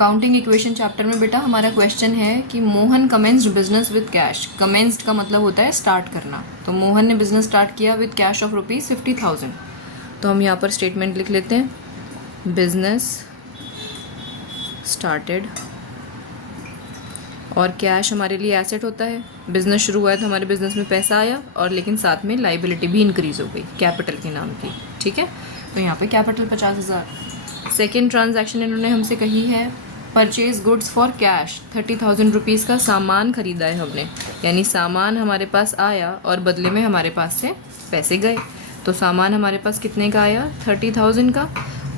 Accounting equation chapter में बेटा हमारा क्वेश्चन है कि Mohan commenced business with cash. Commenced का मतलब होता है स्टार्ट करना, तो मोहन ने बिजनेस स्टार्ट किया विद कैश ऑफ ₹50,000। तो हम यहाँ पर स्टेटमेंट लिख लेते हैं, बिजनेस स्टार्टेड, और कैश हमारे लिए एसेट होता है। बिजनेस शुरू हुआ है तो हमारे बिजनेस में पैसा आया, और लेकिन साथ में लाइबिलिटी भी इंक्रीज हो गई कैपिटल के नाम की। ठीक है, तो यहाँ पे कैपिटल 50,000। सेकेंड ट्रांजैक्शन इन्होंने हमसे कही है, purchase goods for cash. 30,000 rupees का सामान खरीदा है हमने, यानी सामान हमारे पास आया और बदले में हमारे पास से पैसे गए। तो सामान हमारे पास कितने का आया, 30,000 का,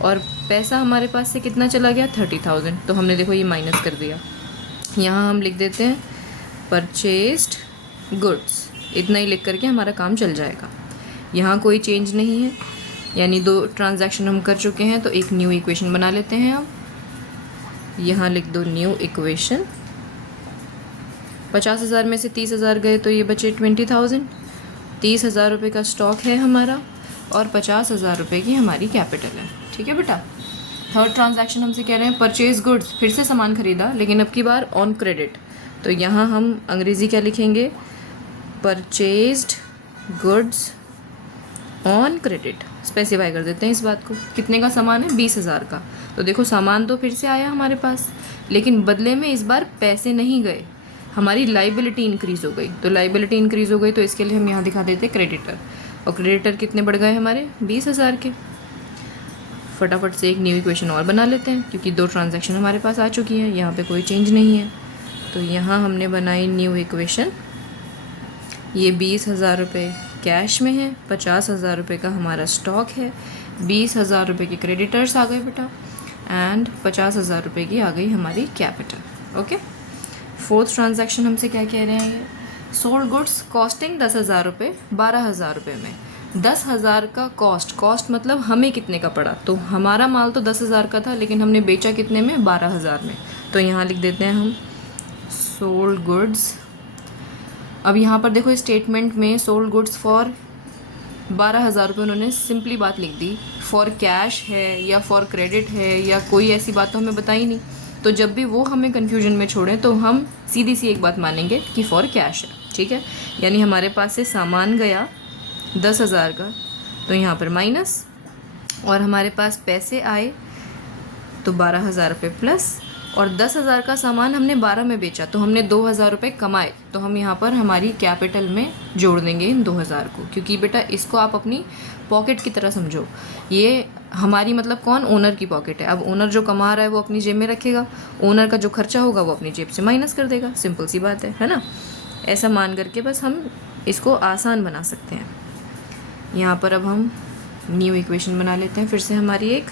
और पैसा हमारे पास से कितना चला गया, 30,000। तो हमने देखो ये माइनस कर दिया। यहाँ हम लिख देते हैं परचेज्ड गुड्स, इतना ही लिख करके हमारा काम चल जाएगा। यहाँ कोई चेंज नहीं है, यानी 2 ट्रांजैक्शन हम कर चुके हैं। तो एक न्यू इक्वेशन बना लेते हैं। अब यहाँ लिख दो न्यू इक्वेशन। 50,000 में से 30,000 गए तो ये बचे 20,000। 30,000 रुपये का स्टॉक है हमारा, और 50,000 रुपये की हमारी कैपिटल है। ठीक है बेटा। थर्ड ट्रांजैक्शन हमसे कह रहे हैं परचेज गुड्स, फिर से सामान खरीदा, लेकिन अब की बार ऑन क्रेडिट। तो यहाँ हम अंग्रेज़ी क्या लिखेंगे, purchased goods on credit. Specify कर देते हैं इस बात को। कितने का सामान है, 20,000 का। तो देखो सामान तो फिर से आया हमारे पास, लेकिन बदले में इस बार पैसे नहीं गए, हमारी लाइबिलिटी इंक्रीज़ हो गई। तो लाइबिलिटी इंक्रीज़ हो गई तो इसके लिए हम यहाँ दिखा देते हैं क्रेडिटर। और क्रेडिटर कितने बढ़ गए हमारे, 20,000 के। फटाफट से एक न्यू इक्वेशन और बना लेते हैं, क्योंकि 2 ट्रांजैक्शन हमारे पास आ चुकी हैं, यहाँ पे कोई चेंज नहीं है। तो यहाँ हमने बनाई न्यू इक्वेशन। ये 20,000 रुपये कैश में है, 50,000 रुपये का हमारा स्टॉक है, 20,000 रुपये के क्रेडिटर्स आ गए बेटा, एंड 50,000 रुपये की आ गई हमारी कैपिटल। ओके। फोर्थ ट्रांजैक्शन हमसे क्या कह रहे हैं, सोल्ड गुड्स कॉस्टिंग 10,000 रुपये 12,000 रुपये में। 10,000 का कॉस्ट मतलब हमें कितने का पड़ा, तो हमारा माल तो 10,000 का था, लेकिन हमने बेचा कितने में, 12,000 में। तो यहाँ लिख देते हैं हम सोल्ड गुड्स। अब यहाँ पर देखो स्टेटमेंट में सोल्ड गुड्स फॉर 12,000 रुपये उन्होंने सिंपली बात लिख दी। फॉर कैश है या फॉर क्रेडिट है या कोई ऐसी बात तो हमें बताई नहीं। तो जब भी वो हमें कन्फ्यूजन में छोड़ें तो हम सीधी सी एक बात मानेंगे कि फॉर कैश है। ठीक है, यानी हमारे पास से सामान गया 10,000 का, तो यहाँ पर माइनस, और हमारे पास पैसे आए तो 12,000 रुपये प्लस, और 10,000 का सामान हमने 12 में बेचा तो हमने 2,000 रुपये कमाए। तो हम यहाँ पर हमारी कैपिटल में जोड़ देंगे इन 2,000 को, क्योंकि बेटा इसको आप अपनी पॉकेट की तरह समझो। ये हमारी मतलब कौन, ओनर की पॉकेट है। अब ओनर जो कमा रहा है वो अपनी जेब में रखेगा, ओनर का जो खर्चा होगा वो अपनी जेब से माइनस कर देगा। सिंपल सी बात है ना। ऐसा मान करके बस हम इसको आसान बना सकते हैं। यहाँ पर अब हम न्यू इक्वेशन बना लेते हैं फिर से हमारी एक।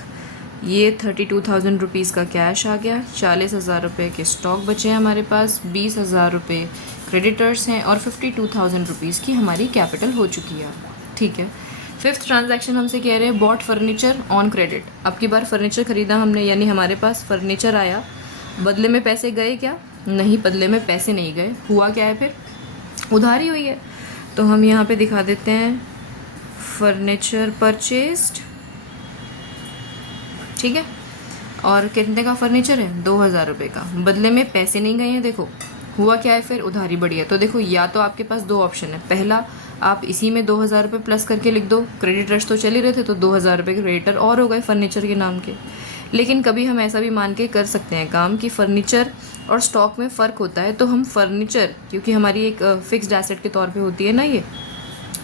ये 32,000 रुपीज़ का कैश आ गया, 40,000 रुपये के स्टॉक बचे हैं हमारे पास, 20,000 रुपये क्रेडिटर्स हैं, और 52,000 रुपीज़ की हमारी कैपिटल हो चुकी है। ठीक है। फिफ्थ ट्रांजैक्शन हमसे कह रहे हैं बॉट फर्नीचर ऑन क्रेडिट। अब की बार फर्नीचर ख़रीदा हमने, यानी हमारे पास फर्नीचर आया, बदले में पैसे गए क्या, नहीं, बदले में पैसे नहीं गए। हुआ क्या है, फिर उधारी हुई है। तो हम यहाँ पे दिखा देते हैं फर्नीचर परचेस्ड। ठीक है, और कितने का फर्नीचर है, 2,000 रुपये का, बदले में पैसे नहीं गए हैं। देखो हुआ क्या है, फिर उधारी बढ़ी है। तो देखो या तो आपके पास 2 ऑप्शन है। पहला, आप इसी में 2,000 रुपये प्लस करके लिख दो, क्रेडिटर्स तो चल ही रहे थे, तो 2,000 रुपये के क्रेडिटर और हो गए फर्नीचर के नाम के। लेकिन कभी हम ऐसा भी मान के कर सकते हैं काम कि फ़र्नीचर और स्टॉक में फ़र्क होता है, तो हम फर्नीचर, क्योंकि हमारी एक फिक्स्ड एसेट के तौर पे होती है ना ये,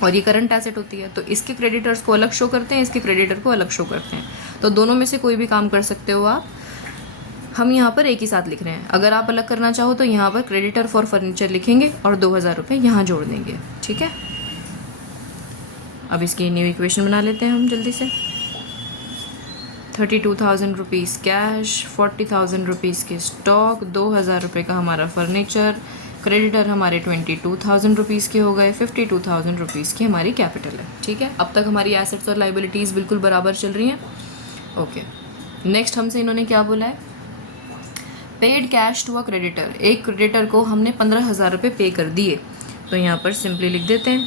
और ये करंट एसेट होती है, तो इसके क्रेडिटर्स को अलग शो करते हैं, इसके क्रेडिटर को अलग शो करते हैं। तो दोनों में से कोई भी काम कर सकते हो आप। हम यहाँ पर एक ही साथ लिख रहे हैं। अगर आप अलग करना चाहो तो यहाँ पर क्रेडिटर फॉर फर्नीचर लिखेंगे और 2,000 रुपये यहाँ जोड़ देंगे। ठीक है, अब इसकी न्यू इक्वेशन बना लेते हैं हम जल्दी से। 32,000 रुपीज़ कैश, 40,000 रुपीज़ के स्टॉक, 2,000 रुपये का हमारा फर्नीचर, क्रेडिटर हमारे 22,000 रुपीज़ के हो गए, 52,000 रुपीज़ की हमारी कैपिटल है। ठीक है, अब तक हमारी एसेट्स और लाइबिलिटीज़ बिल्कुल बराबर चल रही हैं। ओके, नेक्स्ट हमसे इन्होंने क्या बोला है, paid cash to a creditor. एक क्रेडिटर को हमने 15,000 रुपये पे कर दिए, तो यहाँ पर सिंपली लिख देते हैं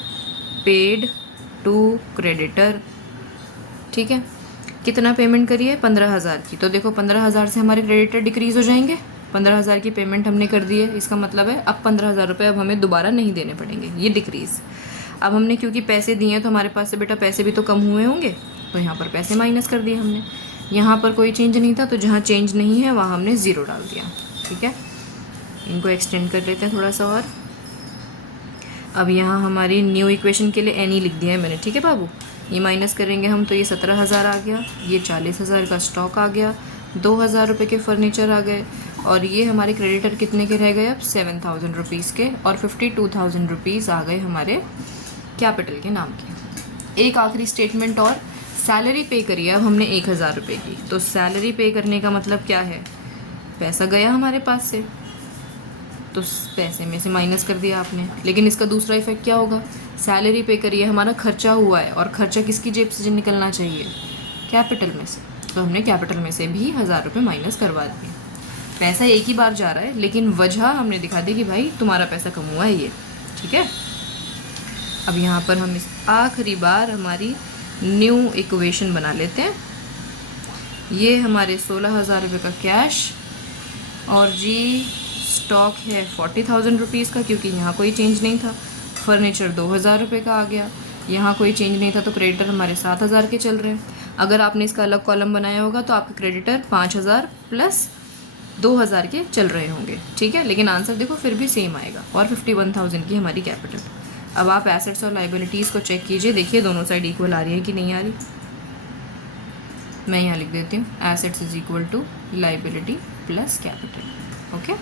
पेड टू क्रेडिटर। ठीक है, कितना पेमेंट करी है? 15,000 की। तो देखो 15,000 से हमारे क्रेडिटर डिक्रीज़ हो जाएंगे। 15,000 की पेमेंट हमने कर दी है, इसका मतलब है अब 15,000 रुपये अब हमें दोबारा नहीं देने पड़ेंगे, ये डिक्रीज़। अब हमने क्योंकि पैसे दिए हैं तो हमारे पास से बेटा पैसे भी तो कम हुए होंगे, तो यहाँ पर पैसे माइनस कर दिए हमने। यहाँ पर कोई चेंज नहीं था, तो जहाँ चेंज नहीं है वहाँ हमने ज़ीरो डाल दिया। ठीक है, इनको एक्सटेंड कर लेते हैं थोड़ा सा और। अब यहाँ हमारी न्यू इक्वेशन के लिए एनी लिख दिया है मैंने। ठीक है बाबू, ये माइनस करेंगे हम तो ये 17,000 आ गया, ये 40,000 का स्टॉक आ गया, 2,000 रुपये के फर्नीचर आ गए, और ये हमारे क्रेडिटर कितने के रह गए अब? 7,000 रुपीज़ के, और 52,000 रुपीज़ आ गए हमारे कैपिटल के नाम के। एक आखिरी स्टेटमेंट और, सैलरी पे करी है अब हमने 1,000 रुपये की। तो सैलरी पे करने का मतलब क्या है? पैसा गया हमारे पास से, तो पैसे में से माइनस कर दिया आपने। लेकिन इसका दूसरा इफेक्ट क्या होगा? सैलरी पे करिए, हमारा खर्चा हुआ है, और खर्चा किसकी जेब से निकलना चाहिए? कैपिटल में से। तो हमने कैपिटल में से भी 1,000 रुपये माइनस करवा दिए। पैसा एक ही बार जा रहा है, लेकिन वजह हमने दिखा दी कि भाई तुम्हारा पैसा कम हुआ है ये। ठीक है, अब यहाँ पर हम इस आखिरी बार हमारी न्यू इक्वेशन बना लेते हैं। ये हमारे 16,000 रुपये का कैश, और जी स्टॉक है 40,000 रुपीज़ का, क्योंकि यहाँ कोई चेंज नहीं था। फर्नीचर 2,000 रुपये का आ गया, यहाँ कोई चेंज नहीं था, तो क्रेडिटर हमारे 7,000 के चल रहे हैं। अगर आपने इसका अलग कॉलम बनाया होगा तो आपके क्रेडिटर 5,000 प्लस 2,000 के चल रहे होंगे। ठीक है, लेकिन आंसर देखो फिर भी सेम आएगा, और 51,000 की हमारी कैपिटल। अब आप एसेट्स और लाइबिलिटीज़ को चेक कीजिए, देखिए दोनों साइड इक्वल आ रही है कि नहीं आ रही। मैं यहाँ लिख देती हूँ, assets is equal to liability plus capital. Okay.